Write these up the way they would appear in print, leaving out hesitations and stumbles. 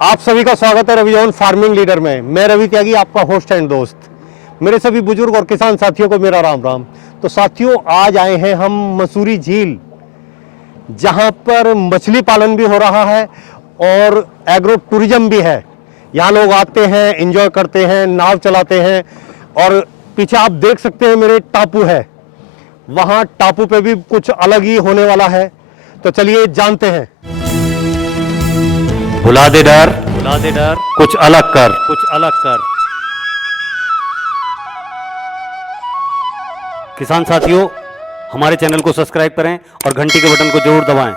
आप सभी का स्वागत है रवि जोन फार्मिंग लीडर में। मैं रवि त्यागी, आपका होस्ट एंड दोस्त। मेरे सभी बुजुर्ग और किसान साथियों को मेरा राम राम। तो साथियों, आज आए हैं हम मसूरी झील, जहां पर मछली पालन भी हो रहा है और एग्रो टूरिज्म भी है। यहाँ लोग आते हैं, एंजॉय करते हैं, नाव चलाते हैं और पीछे आप देख सकते हैं मेरे टापू है। वहाँ टापू पे भी कुछ अलग ही होने वाला है। तो चलिए जानते हैं। भुला दे डर, कुछ अलग कर। किसान साथियों, हमारे चैनल को सब्सक्राइब करें और घंटी के बटन को जरूर दबाएं।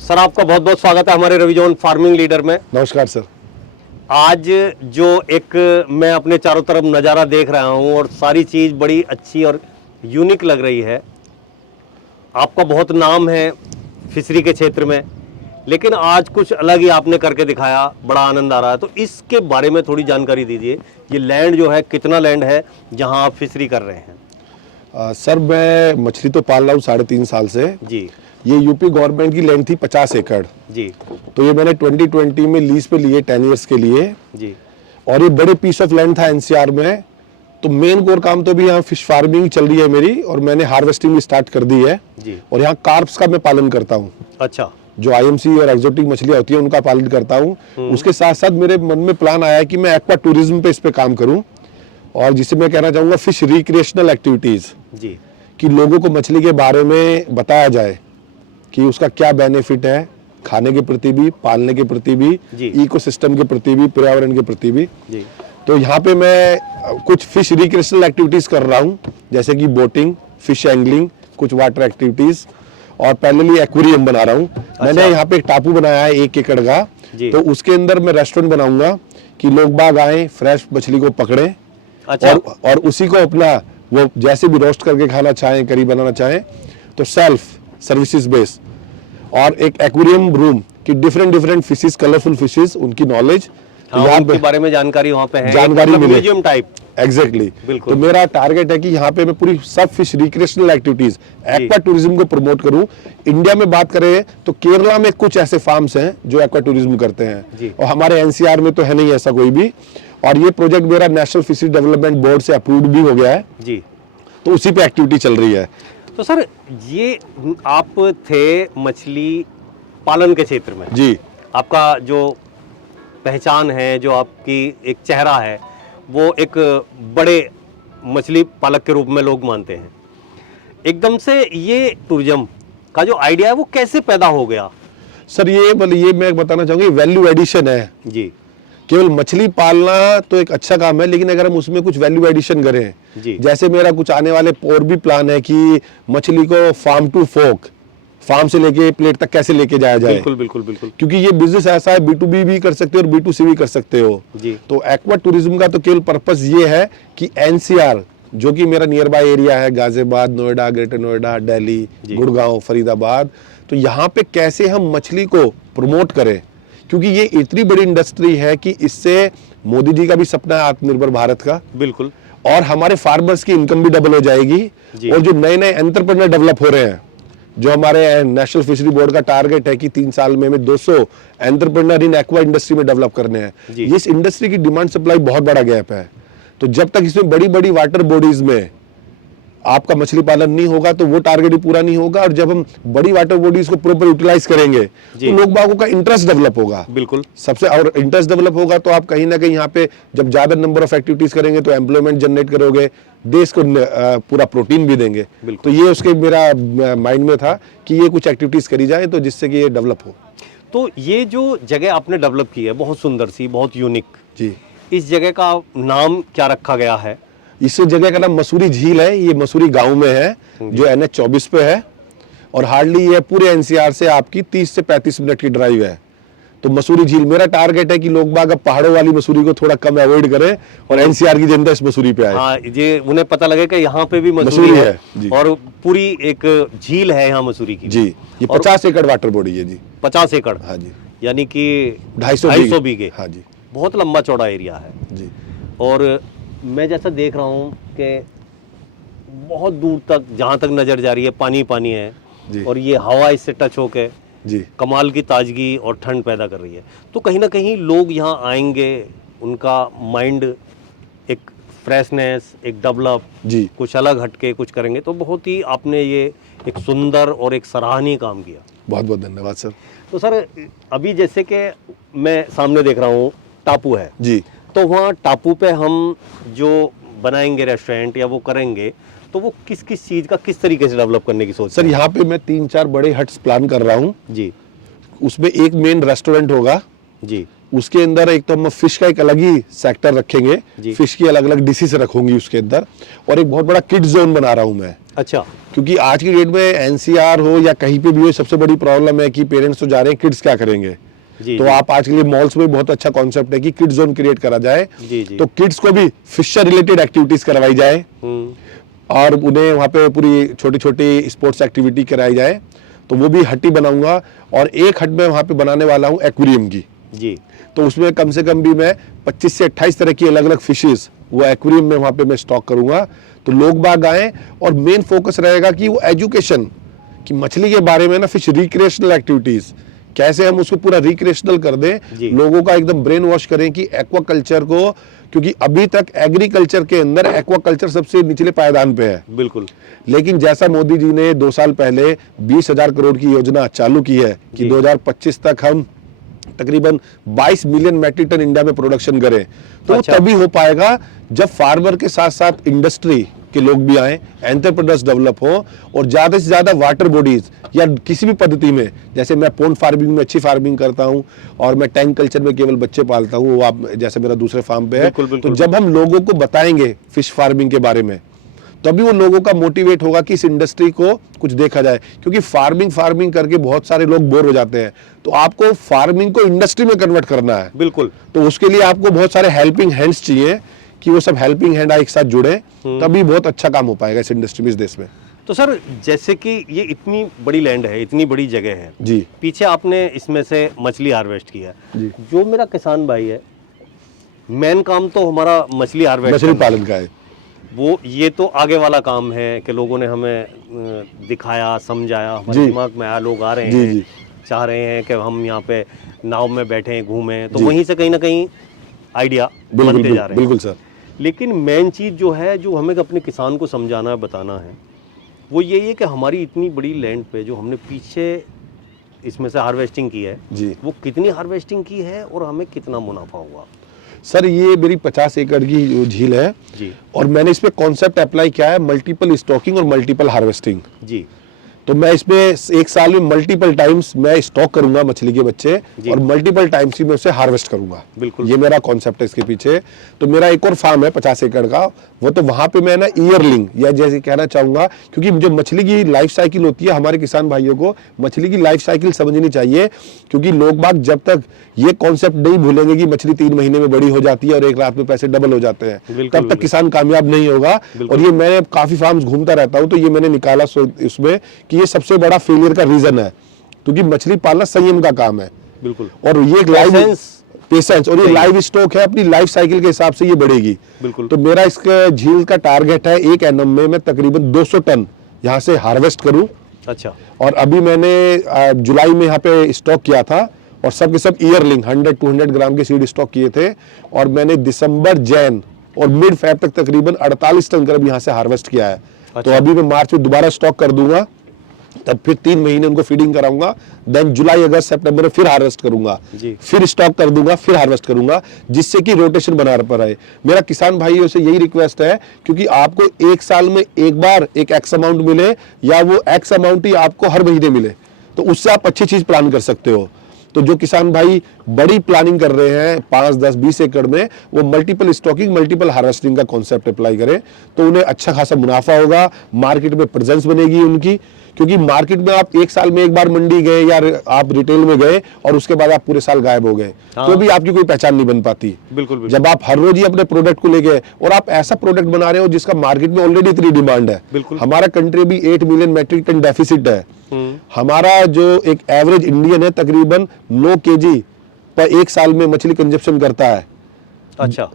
सर, आपका बहुत बहुत स्वागत है हमारे रवि जोन फार्मिंग लीडर में। नमस्कार सर। आज जो एक मैं अपने चारों तरफ नज़ारा देख रहा हूँ और सारी चीज़ बड़ी अच्छी और यूनिक लग रही है। आपका बहुत नाम है फिशरी के क्षेत्र में, लेकिन आज कुछ अलग ही आपने करके दिखाया, बड़ा आनंद आ रहा है। तो इसके बारे में थोड़ी जानकारी दीजिए। ये लैंड जो है, कितना लैंड है जहाँ आप फिशरी कर रहे हैं? सर, मैं मछली तो पाल रहा हूँ 3.5 साल से जी। ये यूपी गवर्नमेंट की लैंड थी 50 एकड़ जी। तो ये मैंने 2020 में लीज पे लिए 10 इयर्स के लिए जी। और ये बड़े पीस ऑफ लैंड था एनसीआर में। तो मेन कोर काम तो भी यहाँ फिश फार्मिंग चल रही है मेरी, और मैंने हार्वेस्टिंग भी स्टार्ट कर दी है जी। और यहाँ कार्प्स का मैं पालन करता हूँ। अच्छा। जो आईएमसी और एक्सोटिक मछलियाँ होती है उनका पालन करता हूँ। उसके साथ साथ मेरे मन में प्लान आया है कि मैं एक्वा टूरिज्म पे इस पे काम करूँ, और जिसे मैं कहना चाहूँगा फिश रिक्रिएशनल एक्टिविटीज, जी। कि लोगों को मछली के बारे में बताया जाए कि उसका क्या बेनिफिट है, खाने के प्रति भी, पालने के प्रति भी, इकोसिस्टम के प्रति भी, पर्यावरण के प्रति भी। जी। तो यहाँ पे मैं कुछ फिश रिक्रिएशनल एक्टिविटीज कर रहा हूँ, जैसे कि बोटिंग, फिश एंगलिंग, कुछ वाटर एक्टिविटीज, और पैरेलली एक्वेरियम बना रहा हूँ। मैंने यहाँ पे एक टापू बनाया है 1 एकड़ का। तो उसके अंदर मैं रेस्टोरेंट बनाऊंगा कि लोग बाग आए, फ्रेश मछली को पकड़े। अच्छा। और उसी को अपना वो जैसे भी रोस्ट करके खाना चाहें, करी बनाना चाहें, तो सेल्फ सर्विसेज बेस, और एक एक्वेरियम रूम की डिफरेंट फिशेस, कलरफुल फिशेस, उनकी नॉलेज, उनके बारे में जानकारी वहाँ पे है, जानकारी मिले, म्यूजियम टाइप। एग्जैक्टली। बिल्कुल। तो मेरा टारगेट है कि यहाँ पे मैं पूरी सब fish recreational activities, aqua tourism को प्रमोट करूँ। इंडिया में बात करें तो केरला में कुछ ऐसे फार्म्स हैं जो एक्वा टूरिज्म करते हैं, और हमारे एनसीआर में तो है नहीं ऐसा कोई भी। और ये प्रोजेक्ट मेरा नेशनल फिशरी डेवलपमेंट बोर्ड से अप्रूव्ड भी हो गया है जी। तो उसी पे एक्टिविटी चल रही है। तो सर, ये आप थे मछली पालन के क्षेत्र में जी। आपका जो पहचान है, जो आपकी एक चेहरा है, वो एक बड़े मछली पालक के रूप में लोग मानते हैं। एकदम से ये टूरिज्म का जो आइडिया है वो कैसे पैदा हो गया? सर, ये मैं बताना चाहूँगा, वैल्यू एडिशन है जी। केवल मछली पालना तो एक अच्छा काम है, लेकिन अगर हम उसमें कुछ वैल्यू एडिशन करें जी। जैसे मेरा कुछ आने वाले और भी प्लान है कि मछली को फार्म टू फोक, फार्म से लेके प्लेट तक कैसे लेके जाया जाए। बिल्कुल बिल्कुल बिल्कुल। क्योंकि ये बिजनेस ऐसा है, B2B भी कर सकते हो और B2C भी कर सकते हो जी। तो एक्वा टूरिज्म का तो केवल पर्पस ये है कि एनसीआर, जो कि मेरा नियर बाय एरिया है, गाजियाबाद, नोएडा, ग्रेटर नोएडा, दिल्ली, गुड़गांव, फरीदाबाद, तो यहाँ पे कैसे हम मछली को प्रमोट करें, क्योंकि ये इतनी बड़ी इंडस्ट्री है कि इससे मोदी जी का भी सपना है आत्मनिर्भर भारत का। बिल्कुल। और हमारे फार्मर्स की इनकम भी डबल हो जाएगी, और जो नए नए एंटरप्रेन्योर डेवलप हो रहे हैं, जो हमारे नेशनल फिशरी बोर्ड का टारगेट है कि 3 साल में 200 एंटरप्रेन्योर इन एक्वा इंडस्ट्री में डेवलप करने हैं। इस इंडस्ट्री की डिमांड सप्लाई बहुत बड़ा गैप है, तो जब तक इसमें बड़ी बड़ी वाटर बॉडीज में आपका मछली पालन नहीं होगा तो वो टारगेट भी पूरा नहीं होगा। और जब हम बड़ी वाटर बॉडीज को प्रॉपर यूटिलाइज करेंगे तो लोग बागों का इंटरेस्ट डेवलप होगा। बिल्कुल। सबसे और इंटरेस्ट डेवलप होगा तो आप कहीं ना कहीं यहाँ पे जब ज्यादा नंबर ऑफ एक्टिविटीज करेंगे तो एम्प्लॉयमेंट जनरेट करोगे, देश को पूरा प्रोटीन भी देंगे। तो ये उसके मेरा माइंड में था कि ये कुछ एक्टिविटीज करी जाए तो जिससे कि ये डेवलप हो। तो ये जो जगह आपने डेवलप की है, बहुत सुंदर सी, बहुत यूनिक जी, इस जगह का नाम क्या रखा गया है? इस जगह का नाम मसूरी झील है। ये मसूरी गांव में है, जो NH 24 पे है, और हार्डली ये पूरे एनसीआर से आपकी 30 से 35 मिनट की ड्राइव है। तो मसूरी झील, मेरा टारगेट है कि लोग बाग अब पहाड़ों वाली मसूरी को थोड़ा कम अवॉइड करें और एनसीआर की जनता इस मसूरी पे आए। हाँ, ये उन्हें पता लगे कि यहाँ पे भी मसूरी है और पूरी एक झील है यहाँ मसूरी की। जी, ये 50 एकड़ वाटर बॉडी है जी। 50 एकड़? हाँ जी। यानी कि 250 बीघे। हाँ जी बहुत लंबा चौड़ा एरिया है। जी। और मैं जैसा देख रहा हूँ कि बहुत दूर तक, जहाँ तक नज़र जा रही है, पानी पानी है जी। और ये हवा इससे टच होके जी कमाल की ताजगी और ठंड पैदा कर रही है। तो कहीं ना कहीं लोग यहाँ आएंगे, उनका माइंड एक फ्रेशनेस, एक डेवलप, जी कुछ अलग हटके कुछ करेंगे। तो बहुत ही आपने ये एक सुंदर और एक सराहनीय काम किया। बहुत बहुत धन्यवाद सर। तो सर, अभी जैसे कि मैं सामने देख रहा हूँ टापू है, जी तो वहाँ टापू पे हम जो बनाएंगे रेस्टोरेंट या वो करेंगे, तो वो किस किस चीज़ का किस तरीके से डेवलप करने की सोच सर, यहाँ पे मैं 3-4 बड़े हट्स प्लान कर रहा हूँ जी उसमें एक मेन रेस्टोरेंट होगा जी उसके अंदर एक तो हम फिश का एक अलग ही सेक्टर रखेंगे जी। फिश की अलग अलग डिशेस रखूंगी उसके अंदर और एक बहुत बड़ा किड्स जोन बना रहा हूँ मैं अच्छा क्योंकि आज की डेट में एनसीआर हो या कहीं पे भी हो सबसे बड़ी प्रॉब्लम है कि पेरेंट्स तो जा रहे हैं किड्स क्या करेंगे जी तो जी, आप आज के लिए मॉल्स में बहुत अच्छा कॉन्सेप्ट है कि किड्स जोन क्रिएट करा जाए जी जी तो किड्स को भी फिश से रिलेटेड एक्टिविटीज करवाई जाए और उन्हें वहाँ पे पूरी छोटी छोटी स्पोर्ट्स एक्टिविटी कराई जाए तो वो भी हट्टी बनाऊंगा और एक हट में वहाँ पे बनाने वाला हूँ एक्वेरियम की जी तो उसमें कम से कम भी मैं 25 से 28 तरह की अलग अलग फिशेस वो एक्वेरियम में वहाँ पे मैं स्टॉक करूंगा तो लोग बाग आए और मेन फोकस रहेगा कि वो एजुकेशन कि मछली के बारे में ना फिश रिक्रिएशनल एक्टिविटीज कैसे हम उसको पूरा रिक्रिएशनल कर दें जी। लोगों का एकदम ब्रेन वॉश करें कि एक्वाकल्चर को क्योंकि अभी तक एग्रीकल्चर के अंदर एक्वाकल्चर सबसे निचले पायदान पे है बिल्कुल लेकिन जैसा मोदी जी ने 2 साल पहले 20,000 करोड़ की योजना चालू की है कि जी। 2025 तक हम तकरीबन 22 मिलियन मैट्रिक टन इंडिया में प्रोडक्शन करें तो अच्छा। तभी हो पाएगा जब फार्मर के साथ साथ इंडस्ट्री के लोग भी आए एंटरप्रेन्योर्स डेवलप हो और ज्यादा से ज्यादा वाटर बॉडीज या किसी भी पद्धति में जैसे मैं पोन्ड फार्मिंग में अच्छी फार्मिंग करता हूं और मैं टैंक कल्चर में केवल बच्चे पालता हूं वो आप जैसे मेरा दूसरे फार्म पे है बिल्कुल, बिल्कुल। तो जब हम लोगों को बताएंगे फिश फार्मिंग के बारे में तभी वो लोगों का मोटिवेट होगा कि इस इंडस्ट्री को कुछ देखा जाए क्योंकि फार्मिंग करके बहुत सारे लोग बोर हो जाते हैं तो आपको फार्मिंग को इंडस्ट्री में कन्वर्ट करना है बिल्कुल तो उसके लिए आपको बहुत सारे हेल्पिंग हैंड्स चाहिए कि वो सब हेल्पिंग हैंड एक साथ जुड़े तभी बहुत अच्छा काम हो पाएगा इस इंडस्ट्री में इस देश में। तो सर, जैसे कि ये इतनी बड़ी लैंड है, इतनी बड़ी जगह है जी पीछे आपने इसमें से मछली हार्वेस्ट किया जी। जो मेरा किसान भाई है, मेन काम तो हमारा मछली हार्वेस्ट मछली पालन का है वो ये तो आगे वाला काम है कि लोगों ने हमें दिखाया, समझाया, हमारे जी। दिमाग में आया, लोग आ रहे जी, हैं, जी। चाह रहे हैं कि हम यहाँ पे नाव में बैठे घूमें, तो जी। वहीं से कहीं ना कहीं आइडिया बिल्कुल बनते जा रहे हैं। बिल्कुल सर। लेकिन मेन चीज़ जो है, जो हमें अपने किसान को समझाना है, बताना है, वो यही है कि हमारी इतनी बड़ी लैंड पे जो हमने पीछे इसमें से हार्वेस्टिंग की है, जी वो कितनी हार्वेस्टिंग की है और हमें कितना मुनाफा हुआ? सर, ये मेरी 50 एकड़ की जो झील है जी और मैंने इसमें कॉन्सेप्ट अप्लाई किया है मल्टीपल स्टॉकिंग और मल्टीपल हार्वेस्टिंग। जी तो मैं इसमें एक साल में मल्टीपल टाइम्स मैं स्टॉक करूंगा मछली के बच्चे जी। और मल्टीपल टाइम्स ही मैं उसे हार्वेस्ट करूंगा। बिल्कुल। ये मेरा कॉन्सेप्ट है इसके पीछे। तो मेरा एक और फार्म है 50 एकड़ का, वो तो वहां पे मैं ना ईयरलिंग या जैसे कहना चाहूंगा, क्योंकि जो मछली की लाइफ साइकिल होती है, हमारे किसान भाइयों को मछली की लाइफ साइकिल समझनी चाहिए, क्योंकि लोग बाग जब तक ये कॉन्सेप्ट नहीं भूलेंगे कि मछली 3 महीने में बड़ी हो जाती है और एक रात में पैसे डबल हो जाते हैं, बिल्कुल, तब तक किसान कामयाब नहीं होगा। और ये मैं काफी फार्म्स घूमता रहता हूँ, तो ये मैंने निकाला इसमें कि ये सबसे बड़ा फेलियर का रीजन है, क्योंकि मछली पालना संयम का काम है। बिल्कुल। और ये एक लाइव पेशेंस और ये लाइव स्टॉक है, अपनी लाइफ साइकिल के हिसाब से ये बढ़ेगी। बिल्कुल। तो मेरा इसका झील का टारगेट है 1 एनम में मैं तकरीबन 200 टन यहाँ से हार्वेस्ट करूं। अच्छा। और अभी मैंने जुलाई में यहाँ पे स्टॉक किया था और सब के सब ईयरलिंग 100-200 ग्राम के सीड स्टॉक किए थे, और मैंने दिसंबर, जैन और मिड फेब तक तकरीबन 48 टन कर यहाँ से हार्वेस्ट किया है। अच्छा। तो अभी मैं मार्च में दोबारा स्टॉक कर दूंगा, तब फिर 3 महीने उनको फीडिंग कराऊंगा, देन जुलाई, अगस्त, सितंबर में फिर हार्वेस्ट करूंगा, जी। फिर स्टॉक कर दूंगा, फिर हार्वेस्ट करूंगा, जिससे कि रोटेशन बना पर रहे। मेरा किसान भाइयों से यही रिक्वेस्ट है, क्योंकि आपको एक साल में एक बार एक एक्स अमाउंट मिले या वो एक्स अमाउंट ही आपको हर महीने मिले, तो उससे आप अच्छी चीज प्लान कर सकते हो। तो जो किसान भाई बड़ी प्लानिंग कर रहे हैं 5, 10, 20 एकड़ में, वो मल्टीपल स्टॉकिंग, मल्टीपल हार्वेस्टिंग का कॉन्सेप्ट अप्लाई करें, तो उन्हें अच्छा खासा मुनाफा होगा, मार्केट में प्रेजेंस बनेगी उनकी, क्योंकि मार्केट में आप एक साल में एक बार मंडी गए या आप रिटेल में गए और उसके बाद आप पूरे साल गायब हो गए, तो भी आपकी कोई पहचान नहीं बन पाती। बिल्कुल। जब आप हर रोज ही अपने प्रोडक्ट को लेके और आप ऐसा प्रोडक्ट बना रहे हो जिसका मार्केट में ऑलरेडी इतनी डिमांड है। बिल्कुल। हमारा कंट्री भी 8 मिलियन मेट्रिक टन डेफिसिट है। हमारा जो एक एवरेज इंडियन है तकरीबन 9 केजी पर एक साल में मछली कंजप्शन करता है। अच्छा।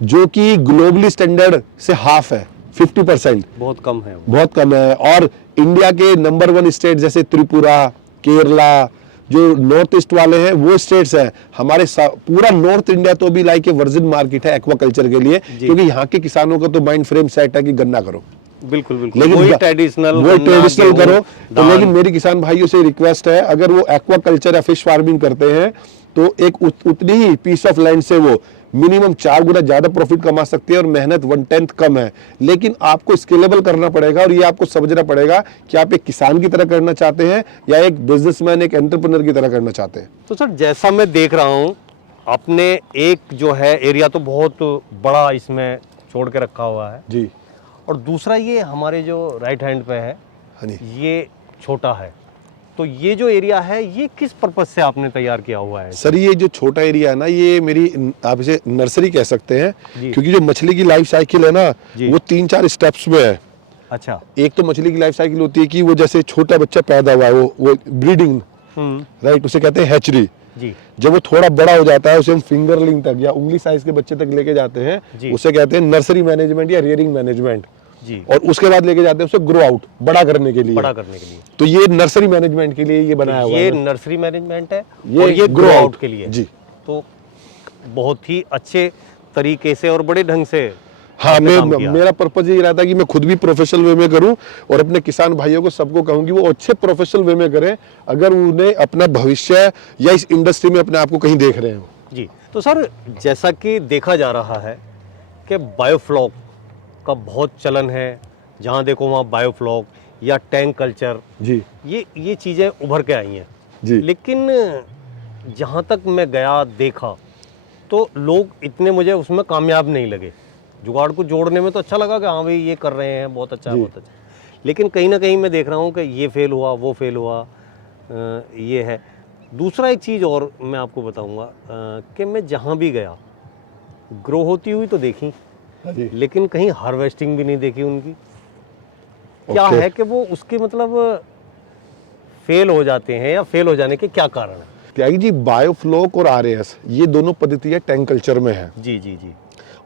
जो कि ग्लोबली स्टैंडर्ड से हाफ है, 50%। बहुत कम है। बहुत कम है। और इंडिया के नंबर 1 स्टेट जैसे त्रिपुरा, केरला, जो नॉर्थ ईस्ट वाले हैं वो स्टेट्स हैं। हमारे पूरा नॉर्थ इंडिया तो भी लाइक ए वर्जिन मार्केट है एक्वाकल्चर के लिए, क्योंकि यहाँ के किसानों का तो माइंड फ्रेम सेट है कि गन्ना करो। बिल्कुल बिल्कुल। लेकिन वही ट्रेडिशनल करो। तो लेकिन मेरी किसान भाइयों से रिक्वेस्ट है, अगर वो एक्वाकल्चर या फिश फार्मिंग करते हैं तो एक उतनी ही पीस ऑफ लैंड से वो मिनिमम 4 गुना ज्यादा प्रॉफिट कमा सकते हैं और मेहनत 1/10 कम है। लेकिन आपको स्केलेबल करना पड़ेगा और ये आपको समझना पड़ेगा कि आप एक किसान की तरह करना चाहते हैं या एक बिजनेसमैन, एक एंटरप्रेन्योर की तरह करना चाहते हैं। तो सर जैसा मैं देख रहा हूँ आपने एक जो है एरिया तो बहुत बड़ा इसमें छोड़ के रखा हुआ है जी, और दूसरा ये हमारे जो राइट हैंड पे है ये छोटा है। तो ये जो एरिया है ये किस पर्पज से आपने तैयार किया हुआ है? सर ये जो छोटा एरिया है ना, ये मेरी आप इसे नर्सरी कह सकते हैं, क्योंकि जो मछली की लाइफ साइकिल है ना वो 3-4 स्टेप्स में है। अच्छा। एक तो मछली की लाइफ साइकिल होती है कि वो जैसे छोटा बच्चा पैदा हुआ है वो ब्रीडिंग, राइट, उसे कहते हैं हैचरी। जी। जब वो थोड़ा बड़ा हो जाता है उसे हम फिंगरलिंग तक या उंगली साइज के बच्चे तक लेके जाते हैं, उसे कहते हैं नर्सरी मैनेजमेंट या रियरिंग मैनेजमेंट। जी। और उसके बाद लेके जाते हैं उसे ग्रो आउट, बड़ा करने के लिए। तो ये नर्सरी मैनेजमेंट के लिए ये बनाया हुआ है। ये नर्सरी मैनेजमेंट है और ये ग्रो आउट के लिए। जी। तो बहुत ही अच्छे तरीके से और बड़े ढंग से। हाँ, मेरा पर्पज यही रहता है कि मैं खुद भी प्रोफेशनल वे में करूं और अपने किसान भाइयों को सबको कहूं कि वो अच्छे प्रोफेशनल वे में करें अगर उन्हें अपना भविष्य या इस इंडस्ट्री में अपने आप को कहीं देख रहे हो। जी। तो सर जैसा कि देखा जा रहा है कि बायोफ्लॉक का बहुत चलन है, जहाँ देखो वहाँ बायोफ्लॉक या टैंक कल्चर, जी, ये चीज़ें उभर के आई हैं। जी। लेकिन जहाँ तक मैं गया देखा तो लोग इतने मुझे उसमें कामयाब नहीं लगे। जुगाड़ को जोड़ने में तो अच्छा लगा कि हाँ भाई ये कर रहे हैं, बहुत अच्छा है, बहुत अच्छा। लेकिन कहीं ना कहीं मैं देख रहा हूँ कि ये फेल हुआ, वो फेल हुआ, ये है। दूसरा एक चीज़ और मैं आपको बताऊँगा कि मैं जहाँ भी गया ग्रो होती हुई तो देखी, लेकिन कहीं हार्वेस्टिंग भी नहीं देखी उनकी। क्या है कि वो उसके मतलब फेल हो जाते हैं या फेल हो जाने के क्या कारण है? त्यागी जी, बायोफ्लॉक और आरएएस ये दोनों पद्धतियां टैंक कल्चर में है। जी जी जी।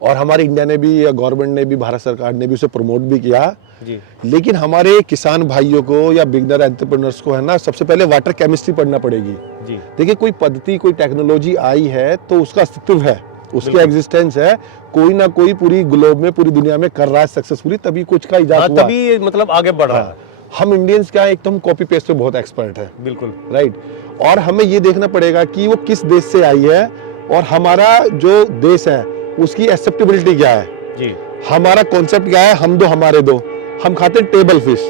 और हमारी इंडिया ने भी या गवर्नमेंट ने भी, भारत सरकार ने भी उसे प्रमोट भी किया जी। लेकिन हमारे किसान भाइयों को या बिगनर एंटरप्रेन्योर्स को है ना, सबसे पहले वाटर केमिस्ट्री पढ़ना पड़ेगी। जी। देखिए, कोई पद्धति, कोई टेक्नोलॉजी आई है तो उसका अस्तित्व है, उसकी एग्जिस्टेंस है, कोई ना कोई पूरी ग्लोब में, पूरी दुनिया में कर रहा है सक्सेसफुली, तभी कुछ का इजाद हुआ, तभी मतलब आगे बढ़ रहा है। हम इंडियंस क्या है, एकदम कॉपी पेस्ट पे बहुत एक्सपर्ट है। बिल्कुल राइट। और हमें ये देखना पड़ेगा कि वो किस देश से आई है और हमारा जो देश है उसकी एक्सेप्टेबिलिटी क्या है। जी। हमारा कॉन्सेप्ट क्या है, हम दो हमारे दो। हम खाते हैं टेबल फिश,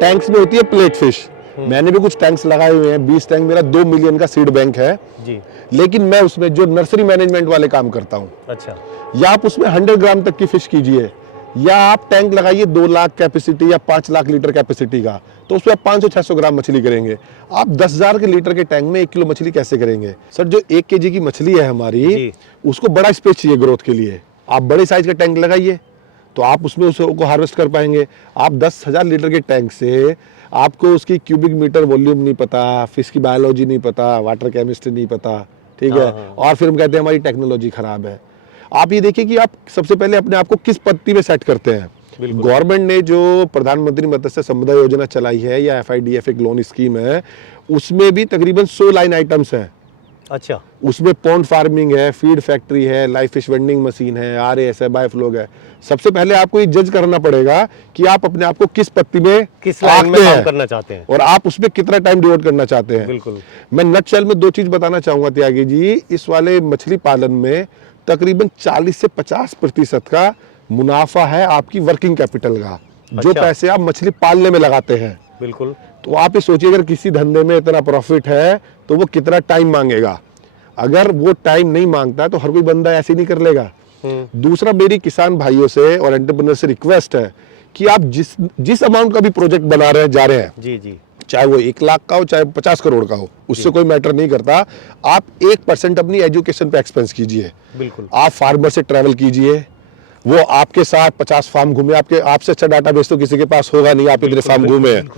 टैंक्स में होती है प्लेट फिश। मैंने भी कुछ टैंक्स लगाए हुए हैं, 20 टैंक, मेरा 2 मिलियन का सीड बैंक है जी। लेकिन मैं उसमें जो नर्सरी मैनेजमेंट वाले काम करता हूँ। अच्छा। या आप उसमें 100 ग्राम तक की फिश कीजिए, या आप टैंक लगाइए 2 लाख कैपेसिटी या 5 लाख लीटर कैपेसिटी का, तो उसमें 500-600 ग्राम मछली करेंगे। आप 10,000 के लीटर के टैंक में 1 किलो मछली कैसे करेंगे? सर, जो 1 केजी की मछली है हमारी, उसको बड़ा स्पेस चाहिए ग्रोथ के लिए। आप बड़े साइज का टैंक लगाइए तो आप उसमें उसको हार्वेस्ट कर पाएंगे। आप 10,000 लीटर के टैंक से आपको उसकी क्यूबिक मीटर वॉल्यूम नहीं पता, फिश की बायोलॉजी नहीं पता, वाटर केमिस्ट्री नहीं पता, ठीक है, और फिर हम कहते हैं हमारी टेक्नोलॉजी खराब है। आप ये देखिए कि आप सबसे पहले अपने आप को किस पद्धति में सेट करते हैं। गवर्नमेंट ने जो प्रधानमंत्री मत्स्य संपदा योजना चलाई है या FIDF एक लोन स्कीम है, उसमें भी तकरीबन 100 लाइन आइटम्स हैं। अच्छा। उसमें पॉन्ड फार्मिंग है, फीड फैक्ट्री है, लाइव फिश वेंडिंग मशीन है, RAS है, बायोफ्लॉक है। सबसे पहले आपको ये जज करना पड़ेगा कि आप अपने आप को किस पत्ती में, किस लाइन में काम करना चाहते हैं और आप उसमें कितना टाइम डिवोट करना चाहते हैं। बिल्कुल। मैं नटशेल में 2 चीज बताना चाहूंगा त्यागी जी। इस वाले मछली पालन में तकरीबन 40 से 50% का मुनाफा है आपकी वर्किंग कैपिटल का। जो पैसे आप मछली पालने में लगाते हैं। बिल्कुल। तो आप ये सोचिए, अगर किसी धंधे में इतना प्रॉफिट है तो वो कितना टाइम मांगेगा। अगर वो टाइम नहीं मांगता तो हर कोई बंदा ऐसे नहीं कर लेगा। दूसरा, मेरी किसान भाइयों से और एंटरप्रेन्योर से रिक्वेस्ट है कि आप जिस अमाउंट का भी प्रोजेक्ट बना रहे जा रहे हैं, जी जी, चाहे वो 1 लाख का हो चाहे 50 करोड़ का हो, उससे कोई मैटर नहीं करता। आप 1% अपनी एजुकेशन पे एक्सपेंस कीजिए। बिल्कुल। आप फार्मर से ट्रैवल कीजिए, वो आपके साथ 50 फार्म घूमे, आपसे अच्छा डाटाबेस तो किसी के पास होगा नहीं, आप इतने फार्म घूमे हैं,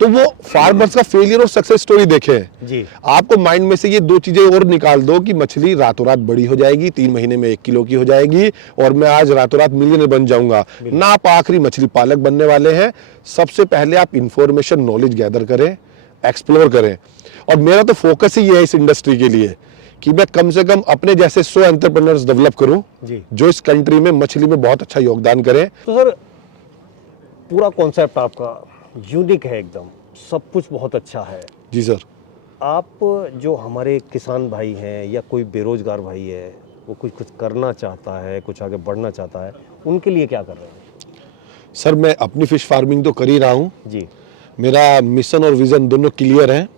तो वो फार्मर्स का फेलियर और सक्सेस स्टोरी देखें जी। आपको माइंड में से ये 2 चीजें और निकाल दो कि मछली रातों रात बड़ी हो जाएगी, 3 महीने में 1 किलो की हो जाएगी और मैं आज रातों रात मिलियनर बन जाऊंगा ना। आप आखिरी मछली पालक बनने वाले हैं। सबसे पहले आप इंफॉर्मेशन नॉलेज गैदर करें, एक्सप्लोर करें। और मेरा तो फोकस ही ये है इस इंडस्ट्री के लिए कि मैं कम से कम अपने जैसे 100 एंटरप्रेन्योर्स डेवलप करूं जो इस कंट्री में मछली में बहुत अच्छा योगदान करें। तो सर पूरा कॉन्सेप्ट आपका यूनिक है एकदम, सब कुछ बहुत अच्छा है। जी सर। आप जो हमारे किसान भाई हैं या कोई बेरोजगार भाई है, वो कुछ करना चाहता है, कुछ आगे बढ़ना चाहता है, उनके लिए क्या कर रहे हैं? सर मैं अपनी फिश फार्मिंग तो कर ही रहा हूँ जी। मेरा मिशन और विजन दोनों क्लियर है।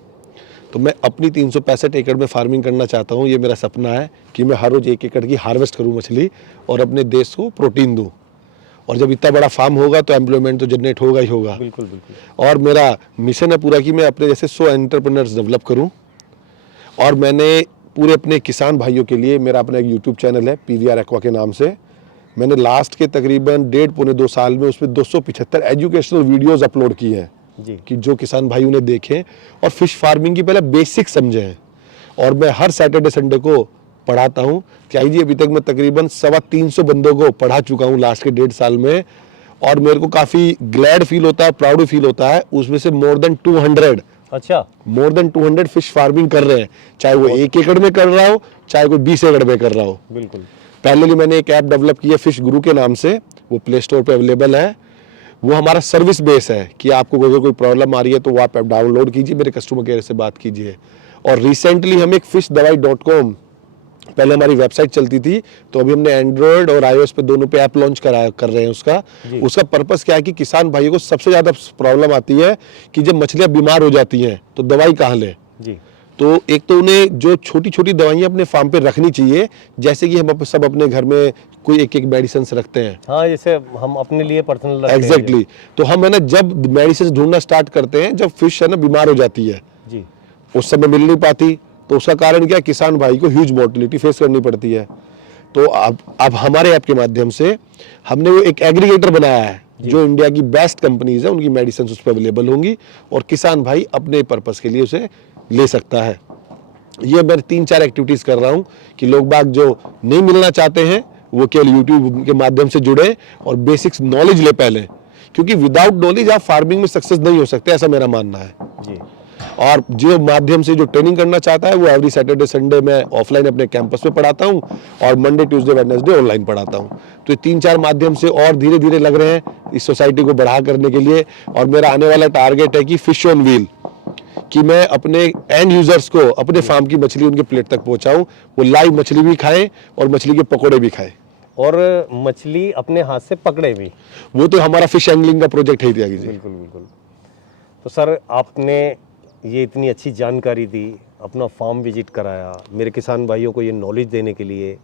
तो मैं अपनी 365 एकड़ में फार्मिंग करना चाहता हूँ। ये मेरा सपना है कि मैं हर रोज 1 एकड़ की हार्वेस्ट करूँ मछली और अपने देश को प्रोटीन दूँ। और जब इतना बड़ा फार्म होगा तो एम्प्लॉयमेंट तो जनरेट होगा ही होगा। बिल्कुल बिल्कुल। और मेरा मिशन है पूरा कि मैं अपने जैसे 100 एंटरप्रेन्योर्स डेवलप करूँ। और मैंने पूरे अपने किसान भाइयों के लिए मेरा अपना एक यूट्यूब चैनल है PVR एक्वा के नाम से। मैंने लास्ट के तकरीबन 1.5-2 साल में उसमें 275 एजुकेशनल वीडियोस अपलोड किए हैं जी। कि जो किसान भाई उन्हें देखें और फिश फार्मिंग की पहले बेसिक समझें। और मैं हर सैटरडे संडे को पढ़ाता हूँ। क्या जी अभी तक मैं तकरीबन 350 बंदों को पढ़ा चुका हूँ लास्ट के 1.5 साल में। और मेरे को काफ़ी ग्लैड फील होता है, प्राउड फील होता है। उसमें से मोर देन 200 फिश फार्मिंग कर रहे हैं, चाहे वो 1 एकड़ में कर रहा हो चाहे कोई 20 एकड़ में कर रहा हो। बिल्कुल। पहले मैंने एक ऐप डेवलप की है फिश गुरु के नाम से, वो प्ले स्टोर पे अवेलेबल है। वो हमारा सर्विस बेस है कि आपको अगर कोई प्रॉब्लम आ रही है तो वो आप ऐप डाउनलोड कीजिए, मेरे कस्टमर केयर से बात कीजिए। और रिसेंटली हम एक fishdawai.com, पहले हमारी वेबसाइट चलती थी, तो अभी हमने एंड्रॉयड और iOS पे दोनों पे ऐप लॉन्च कर रहे हैं। उसका पर्पस क्या है कि किसान भाइयों को सबसे ज़्यादा प्रॉब्लम आती है कि जब मछलियाँ बीमार हो जाती हैं तो दवाई कहाँ लें। जी। तो एक तो उन्हें जो छोटी छोटी दवाइयाँ अपने फार्म पे रखनी चाहिए, जैसे कि हम सब अपने घर में कोई एक मेडिसिन रखते हैं। हाँ, जैसे हम अपने लिए पर्सनल रखते हैं। एग्जैक्टली। तो हम है ना जब मेडिसिन ढूंढना स्टार्ट करते हैं जब फिश है ना बीमार हो जाती है जी, उस समय मिल नहीं पाती, तो उसका कारण क्या है, किसान भाई को ह्यूज मोर्टेलिटी फेस करनी पड़ती है। तो अब हमारे ऐप के माध्यम से हमने वो एक एग्रीगेटर बनाया है जो इंडिया की बेस्ट कंपनीज है, उनकी मेडिसिन उस पर अवेलेबल होंगी और किसान भाई अपने पर्पस के लिए उसे ले सकता है। ये मैं 3-4 एक्टिविटीज कर रहा हूँ कि लोग बाग जो नहीं मिलना चाहते हैं वो केवल यूट्यूब के माध्यम से जुड़े और बेसिक्स नॉलेज ले पहले, क्योंकि विदाउट नॉलेज आप फार्मिंग में सक्सेस नहीं हो सकते, ऐसा मेरा मानना है जी। और जो माध्यम से जो ट्रेनिंग करना चाहता है वो एवरी सैटरडे संडे मैं ऑफलाइन अपने कैंपस में पढ़ाता हूँ और मंडे ट्यूसडे वेडनेसडे ऑनलाइन पढ़ाता हूँ। तो ये 3-4 माध्यम से और धीरे धीरे लग रहे हैं इस सोसाइटी को बढ़ा करने के लिए। और मेरा आने वाला टारगेट है कि फिश ऑन व्हील, कि मैं अपने एंड यूजर्स को अपने फार्म की मछली उनके प्लेट तक पहुंचाऊं, वो लाइव मछली भी खाएं और मछली के पकोड़े भी खाएं और मछली अपने हाथ से पकड़े भी। वो तो हमारा फिश एंगलिंग का प्रोजेक्ट है त्यागी जी। बिल्कुल बिल्कुल। तो सर आपने ये इतनी अच्छी जानकारी दी, अपना फार्म विजिट कराया, मेरे किसान भाइयों को ये नॉलेज देने के लिए,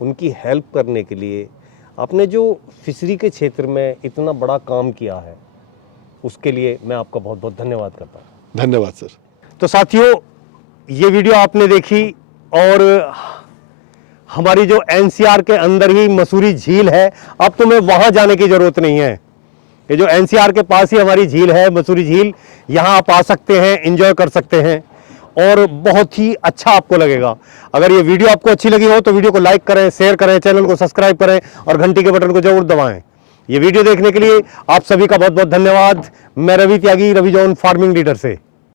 उनकी हेल्प करने के लिए, आपने जो फिशरी के क्षेत्र में इतना बड़ा काम किया है उसके लिए मैं आपका बहुत बहुत धन्यवाद करता हूँ। धन्यवाद सर। तो साथियों ये वीडियो आपने देखी और हमारी जो NCR के अंदर ही मसूरी झील है, अब तुम्हें वहां जाने की जरूरत नहीं है। ये जो NCR के पास ही हमारी झील है मसूरी झील, यहाँ आप आ सकते हैं, एंजॉय कर सकते हैं और बहुत ही अच्छा आपको लगेगा। अगर ये वीडियो आपको अच्छी लगी हो तो वीडियो को लाइक करें, शेयर करें, चैनल को सब्सक्राइब करें और घंटी के बटन को जरूर दबाएं। ये वीडियो देखने के लिए आप सभी का बहुत बहुत धन्यवाद। मैं रवि त्यागी, रवि जॉन फार्मिंग लीडर से।